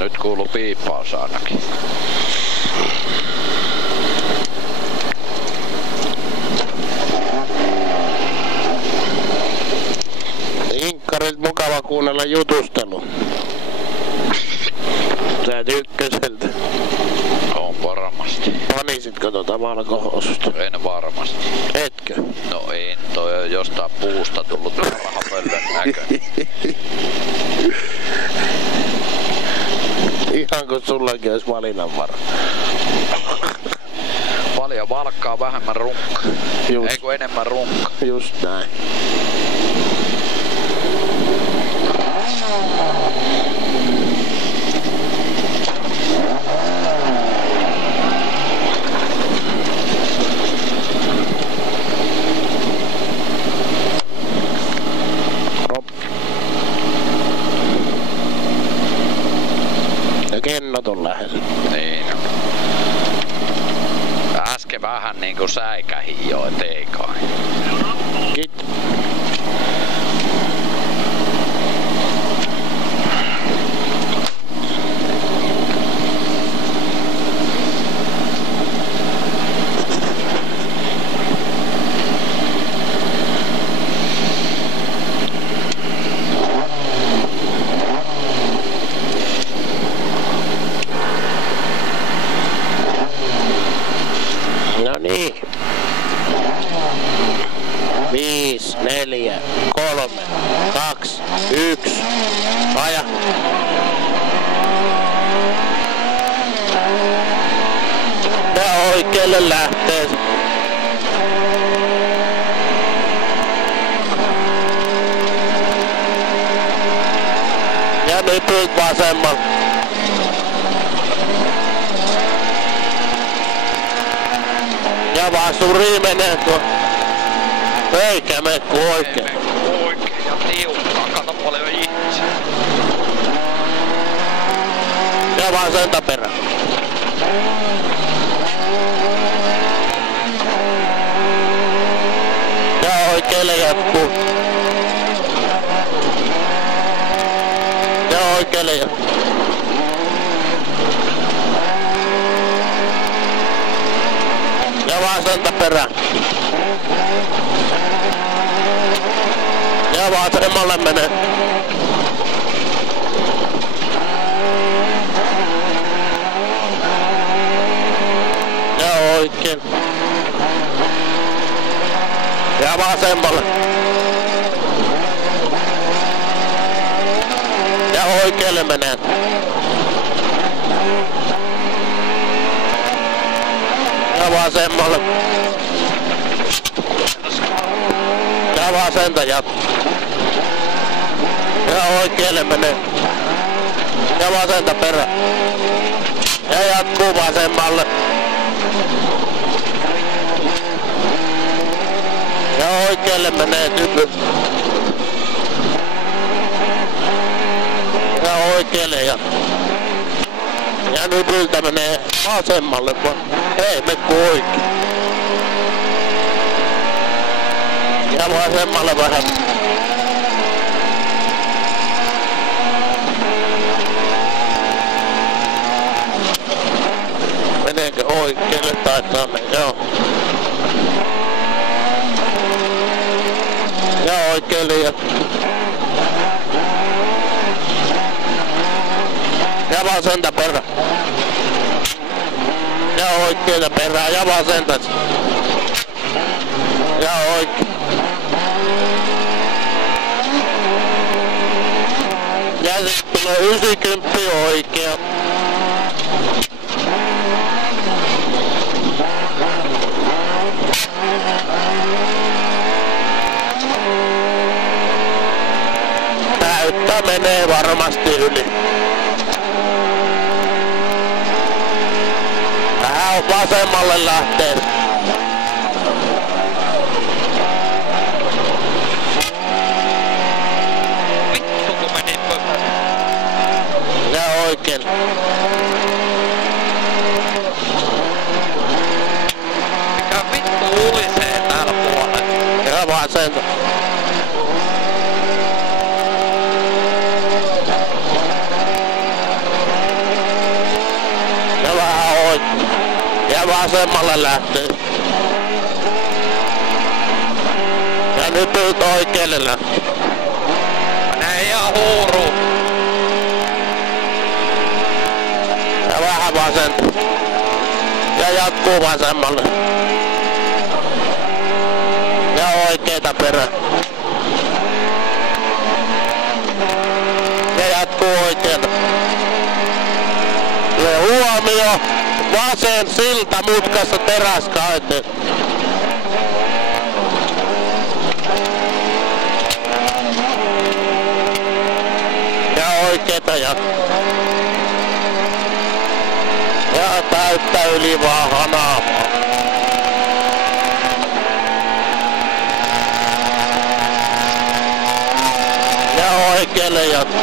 Nyt kuuluu piippaus ainakin. Inkkarit mukava kuunnella jutustelu. Sä tykkäseltä. On varmasti. Panisitko tota valkohoususta? En varmasti. Etkö? No en, toi on jostain puusta tullut rahapöllön näköinen. Ihan kun sullakin olisi valinnanvara. Paljon valkkaa, vähemmän runkka. Just. Ei kun enemmän runkka. Just näin. Ja kennot on lähellä. Niin on. Äsken vähän niinku säikähin jo, et ei kai. Kiitos. No niin. 5, 4, 3, 2, 1. Aja. Ja oikealle lähtee. Ja nyt vasemmalle. Ja vasuriin menee tuo. Eikä mene ku oikein. Oikein ja tiukkaa, kato paljon ihmisiä. Ja vasenta perään. Ja oikealle jatkuu. Ja oikealle jatkuu. Ja vasenta perään. Ja vasemmalle menee. Ja oikein. Ja vasemmalle. Ja oikealle menee. Ja vasemmalle. Ja vasenta jatkuu. Ja oikealle menee. Ja vasenta perä. Ja jatkuu vasemmalle. Ja oikealle menee typy. Ja oikealle jatkuu. Ja nypyltä menee vasemmalle vaan. Ei me ku oikein. Ja vasemmalle vähän. Meneekö oikealle taitaa mennä? Joo. Ja oikealle ja vasenta perä. Ja oikeeta perään ja vasenta. Ja oikein. Ja sitten tulee 90 oikea. Täyttä menee varmasti yli. Vähän on vasemmalle lähtee. Vittu kun meni pöpö. Ja oikein. Mikä vittu ulisee täällä puolella? Ja vasenta. Ja vasemmalle lähtee. Ja nyt oikealle lähtee. Nää ihan huuru. Ja vähän vasenta. Ja jatkuu vasemmalle. Ja oikeeta perään. Ja jatkuu oikeeta. Ja huomio. Vasen silta mutkassa teräskaiteen. Ja oikeeta jatkuu. Ja täyttä yli vaan hanaa. Ja oikealle jatkuu.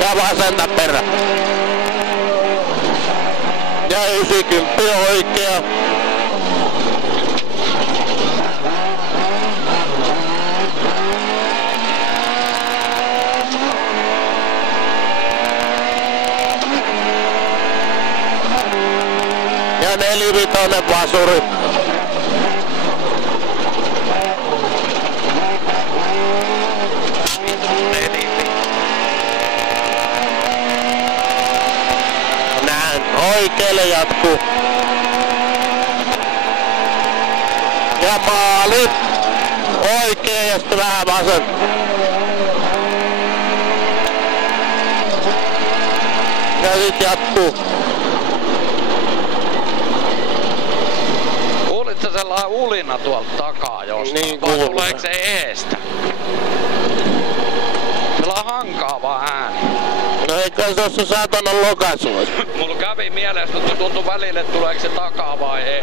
Ja vasenta perä. Ja 90 oikea. Ja 45 vasuri. Näin, oikealle jatkuu. Ja maali. Oikea ja sitten vähän vasen. Ja sit jatkuu. Kuulitko sellainen ulina tuolta takaa jostain? Niin vai kuuluu. tuleeko se eestä? Sellainen hankaava ääni. No eikö se oo se saatanan lokasua? Mulla kävi mielessä, että tuntui välillä, että tuleeko se takaa vai ei.